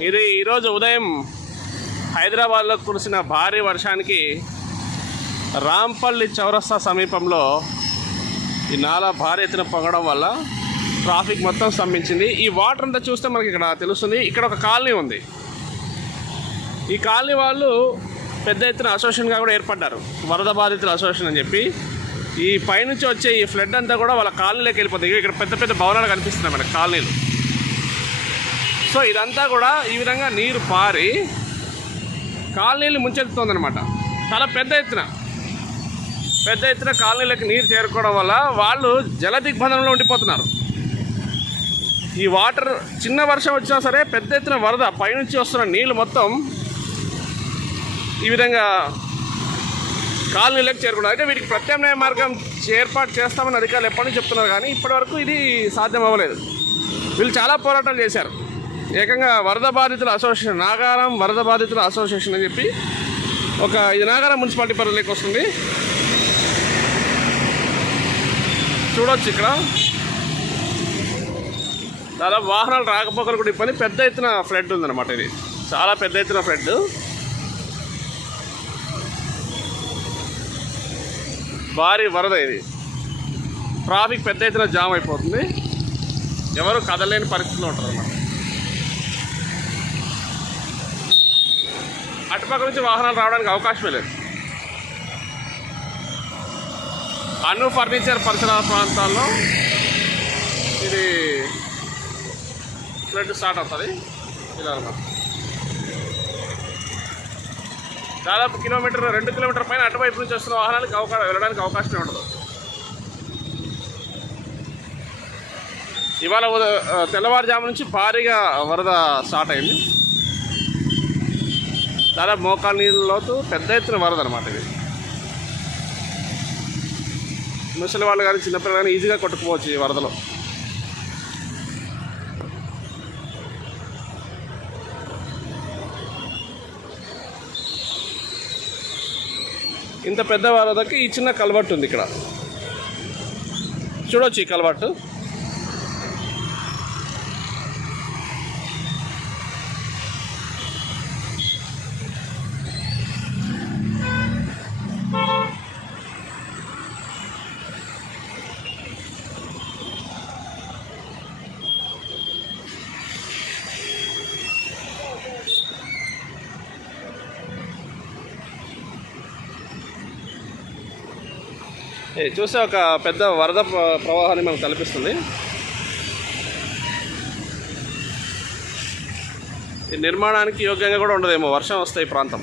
ఇది ఈరోజు ఉదయం హైదరాబాద్లో కురిసిన భారీ వర్షానికి రాంపల్లి చౌరస్తా సమీపంలో ఈ నాలా భారీ ఎత్తున పొంగడం వల్ల ట్రాఫిక్ మొత్తం స్తంభించింది. ఈ వాటర్ అంతా చూస్తే మనకి ఇక్కడ తెలుస్తుంది. ఇక్కడ ఒక కాలనీ ఉంది. ఈ కాలనీ వాళ్ళు పెద్ద ఎత్తున అసోసియేషన్గా కూడా ఏర్పడ్డారు, వరద బాధితుల అసోసియేషన్ అని చెప్పి. ఈ పైనుంచి వచ్చే ఈ ఫ్లడ్ అంతా కూడా వాళ్ళ కాలనీలోకి వెళ్ళిపోతుంది. ఇక్కడ పెద్ద పెద్ద భవనాలు కనిపిస్తున్నాయి మనకి, కాలనీలు. సో ఇదంతా కూడా ఈ విధంగా నీరు పారి కాలనీలు ముంచెత్తుతుందనమాట. చాలా పెద్ద ఎత్తున కాలనీలకు నీరు చేరుకోవడం వల్ల వాళ్ళు జల దిగ్బంధంలో ఉండిపోతున్నారు. ఈ వాటర్ చిన్న వర్షం వచ్చినా సరే పెద్ద ఎత్తున వరద పైనుంచి వస్తున్న నీళ్ళు మొత్తం ఈ విధంగా కాలనీలకు చేరుకున్నారు. అయితే వీటికి ప్రత్యామ్నాయ మార్గం ఏర్పాటు చేస్తామని అధికారులు ఎప్పటి నుంచి చెప్తున్నారు, కానీ ఇప్పటివరకు ఇది సాధ్యం అవ్వలేదు. వీళ్ళు చాలా పోరాటాలు చేశారు. ఏకంగా వరద బాధితుల అసోసియేషన్, నాగారం వరద బాధితుల అసోసియేషన్ అని చెప్పి ఇది నాగారం మున్సిపాలిటీ పరిధిలోకి వస్తుంది. చూడవచ్చు ఇక్కడ దాదాపు వాహనాలు రాకపోకలు కూడా ఇబ్బంది. పెద్ద ఎత్తున ఫ్లడ్ ఉందన్నమాట. ఇది చాలా పెద్ద ఎత్తున ఫ్లడ్. భారీ వరద. ఇది ట్రాఫిక్ పెద్ద ఎత్తున జామ్ అయిపోతుంది. ఎవరు కదలేని పరిస్థితిలో ఉంటారు అన్నమాట. అటుపక్క నుంచి వాహనాలు రావడానికి అవకాశమే లేదు. అను ఫర్నిచర్ పరిసర ప్రాంతాల్లో ఇది ఫ్లడ్ స్టార్ట్ అవుతుంది. ఇలా దాదాపు 2 కిలోమీటర్ పైన అటువైపు నుంచి వస్తున్న వాహనాలకు వెళ్ళడానికి అవకాశమే ఉండదు. ఇవాళ తెల్లవారుజాము నుంచి భారీగా వరద స్టార్ట్ అయింది. దాదాపు మోకాలు నీళ్ళ లోతు, పెద్ద ఎత్తున వరద అనమాట. ఇది ముసలి వాళ్ళు కానీ చిన్నపిల్లలు కానీ ఈజీగా కొట్టుకుపోవచ్చు ఈ వరదలో. ఇంత పెద్ద వరదకి ఈ చిన్న కల్వర్ట్ ఉంది ఇక్కడ. చూడవచ్చు ఈ కల్వర్ట్. చూస్తే ఒక పెద్ద వరద ప్రవాహాన్ని మనకు కల్పిస్తుంది. ఈ నిర్మాణానికి యోగ్యంగా కూడా ఉండదేమో, వర్షం వస్తే ఈ ప్రాంతం.